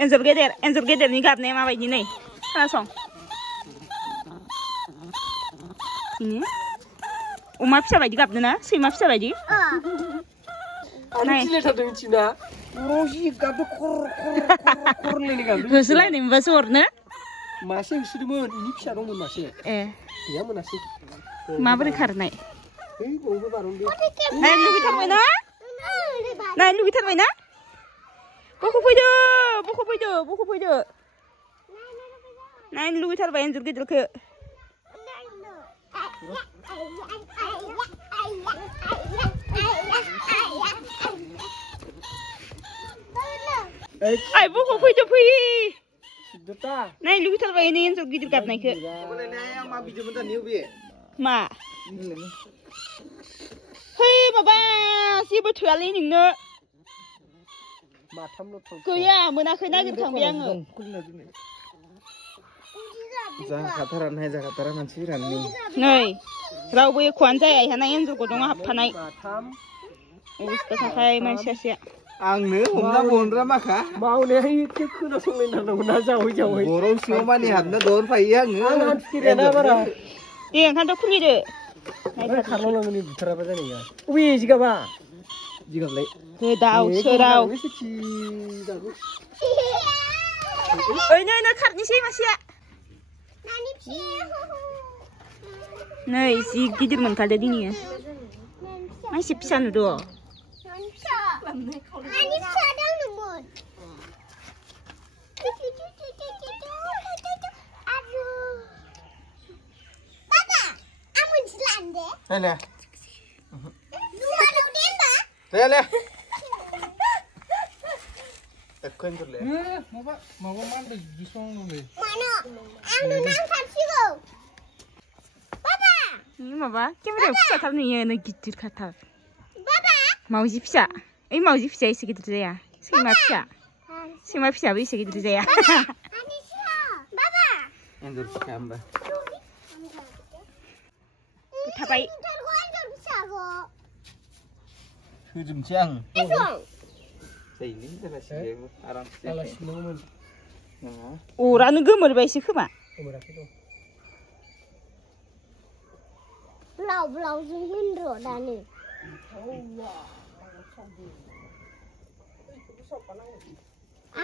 एन्जर गेदेरनि गाबनाया माबायदि नै खोनासं अमा फिसा बायदि गाबदों ना सैमा फिसा बायदि होसोलायनाय मोनबासो हरनो मासे होसोदोंमोन इनि फिसा दंमोन मासे गैया मोनासै माबोरै खारनाय न'बो बारनदो नाय लुबैथारबायना नाय लुबैथारबायना बख'फैदो नायनो लुबैथारबाय एन्जर गिदिरखौ आइ बख'फैदो फै नायनो लुबैथारबाय नै एन्जर गिदिर गाबनायखौ मा है माबा जेबो थोआलै नोंनो गैया मोनाखै नागिरखांबाय आङो नै रावबो एख'आनो जाया इहाना एन्जर गदङाव हाबफानाय अबस्था थाखाय मानसि सासेया आंनो हमना बनग्रा माखा मावनाया एसे खोनासंलायनांगौ ना जावै बर' सिङाव मानि हाबना दहरफायो आङो बारा दे ओंखायनोथ' खुलिदो खारलांनांगौनि बुथाराबा जानाया अबे जिगाबा जिगाबलाय गोदाव सोराव ओइ नै खारनोसै मासेया नै जि गिदिर मोनखादो दिनै मासे फिसा नुदों माबा केमेरायाव फिसाथार नुयो नै गिदिर खाथार मावजि फिसा ओइ मावजि फिसाया एसे गिदिर जाया सैमा फिसायाबो एसे गिदिर जाया थाबाय होजोबनोसै आं अरानो गोमोरबायसो खोमा ब्लाव ब्लावजों होनर' दानो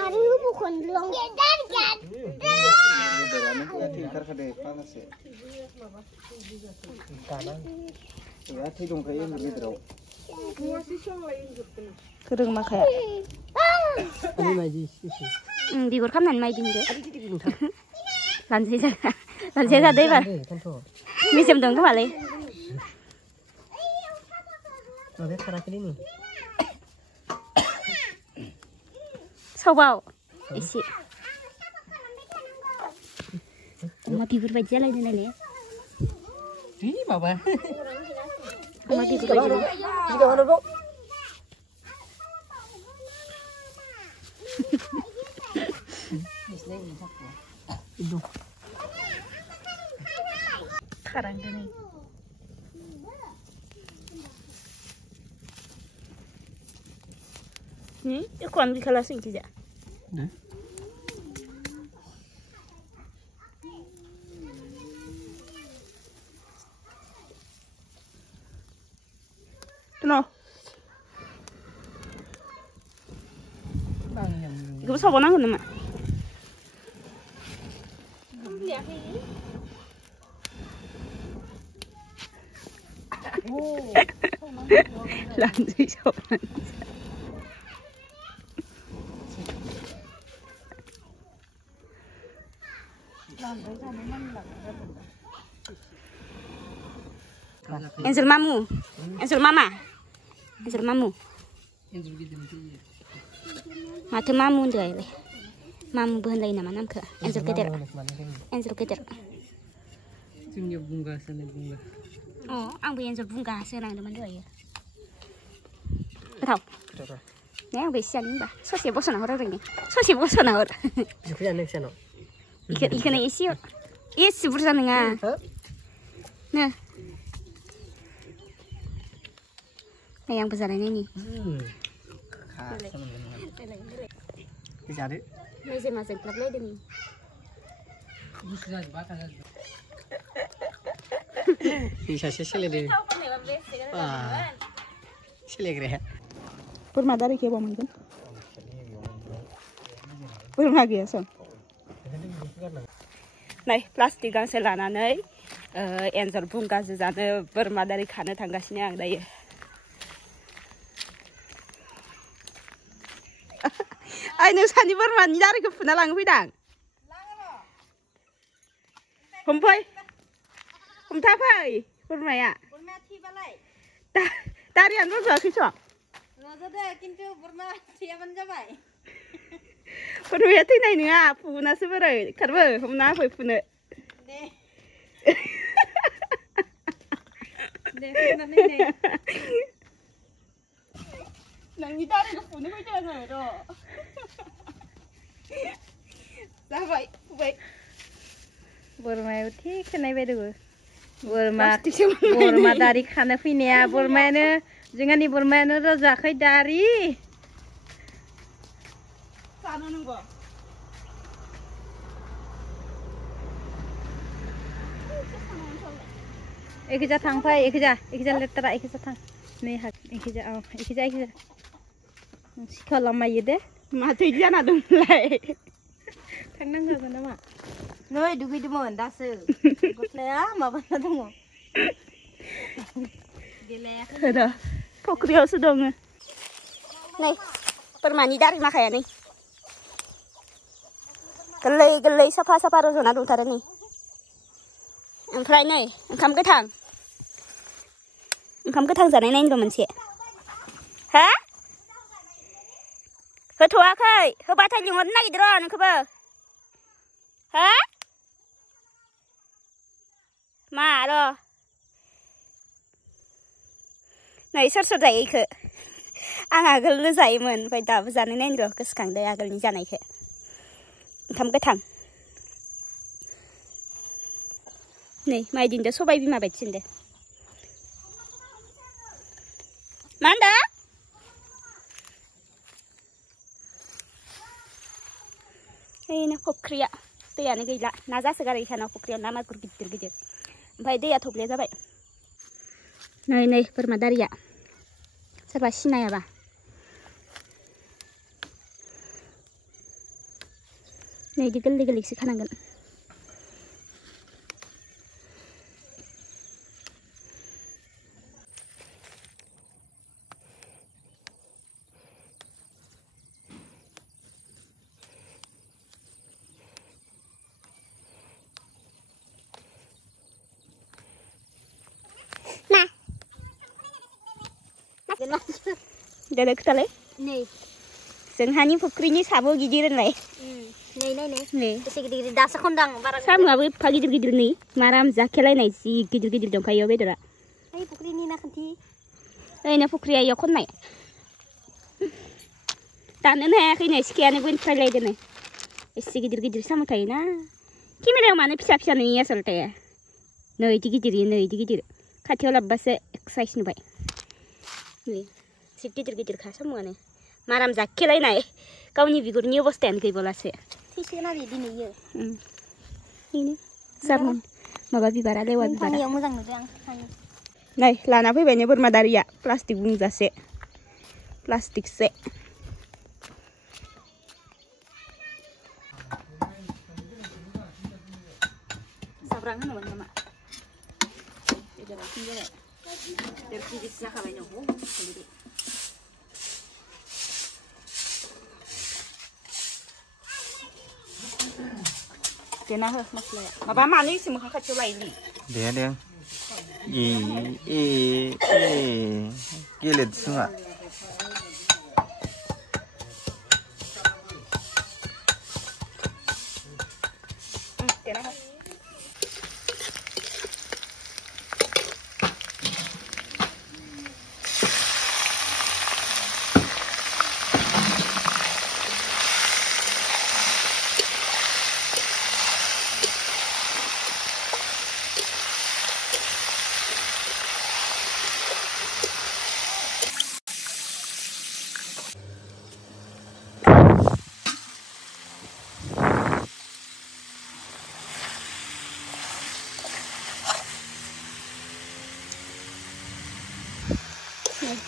आरो बख'नलं गोरों माखाया बिगुर खालामनानै माइ दिंदो लानसै जादो एबार मेसेम दं खोमालै सावबाव एसे अमा बिगुर बायदि जालायदों नायलाय माबा अमा बिगुर बायदि खारांदो नै एख'आनो गैखालासो इखिजा 이거 사보나 그놈아. 란지 저만. Angel mamu, Angel mama, Angel mamu. Mati mamu deh, mamu berhendai nama namka. Angel keder, Angel keder. Cuma bunga sana bunga. Oh, angbi Angel bunga sana teman dua ya. Tahu? Nih angbi siapa nih bah? Sosial bosan orang ini, sosial bosan orang. Siapa yang sana? Ikan isi, isi bersama dengan. Nah. yang besar ini nih. Jadi Masih masih klub lagi nih. bisa sih deh. Wah. Silegre. Kurma dari kia bawa mungkin. Kurma kia son. Nah, plastik gang selananai. Enzor bunga sejana kurma dari kana tanggasnya yang dah. Ay, nusani kurma ni dari ke penalang bidang. Hompai. Homtapai. Kurma ya. Tarian rasa kisah. Kurma tu nai ni ah, puna seberai. Karbo, homna apa puna. Nang ni dari ke puna kau jangan ero. Sampai, baik. Burma ठीक खोनाय बायदि बोरमा दारि खानो फैनाया जोंहानि बोरमायानो रजाखै दारि जानो नंगौ एखिजा थांफाय एखिजा लेथ्रा एखिजा थां नै हाग एखिजा सिखालामायो दे माथो इदि जाना दंलाय थांनांगौ नामा नै दुगैदोंमोन दासो गस्लाया माबाना दङ Ada फख्रियावसो दङ नै बोरमानि दारि माखाया नै गोरलै साफा रज'ना दंथारो नै ओमफ्राय नै ओंखाम गोथां जानाय नायनो मोनसे हा होथ'वाखै होबाथाय लिंहरनो नागिरदों र' नोंखौबो हा मा र' नै सोर जायो इखो आं आगोलनो जायोमोन ओमफ्राय दाबो जानो नायनो र' गोसोखांदों आगोलनि जानायखौ ओंखाम गोथां नै माइ दिनदो सबाय बिमा बायदिसिनदो मा होनदों ओइनो फख्रिया दैयानो गैला ना जासोगारो इसानाव फख्रियाव ना मागुर गिदिर ओमफ्राय दैया थब्ले जाबाय नै बोरमा दारिया सोरबा सिनायाबा नै इदि गोरलैसो खानांगोन Dari ketale? Nih. Senghani fukrinya sabo gidiran lah. Nih. Terus gede-gede dasa kondang barang. Sama nggak bu pagi gidir nih. Maram zakelai nih si gidir dong kayak bedora. Ayo fukri ini nak nanti. Ini fukri ayo kon nih. Tanen nih kini sekian gue nilai deh nih. Si gidir sama kayak na. Kimi yang mana pisah nih ya soalnya. Nih gidir. Katiola bahasa exercise nih baik. Nih. Si gidir khasa semua nih. Maram zakelai nih. Kau nih bigurnya bos ten kayak bola sih. Sih nanti di nih ya. Ini sama. Maba bibara lewat bibara. Yang muzang yang. Nih, lana apa banyak boरमा dari ya plastik bungza sih. Plastik sih. Sabrangan apa nama? Dari sini sih kawan nyobu. Dia nak masalah ya. Apa mana sih muka kacau lain? Dia. Gilet semua. Dia nak.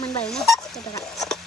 मोनबाय ना बेदरा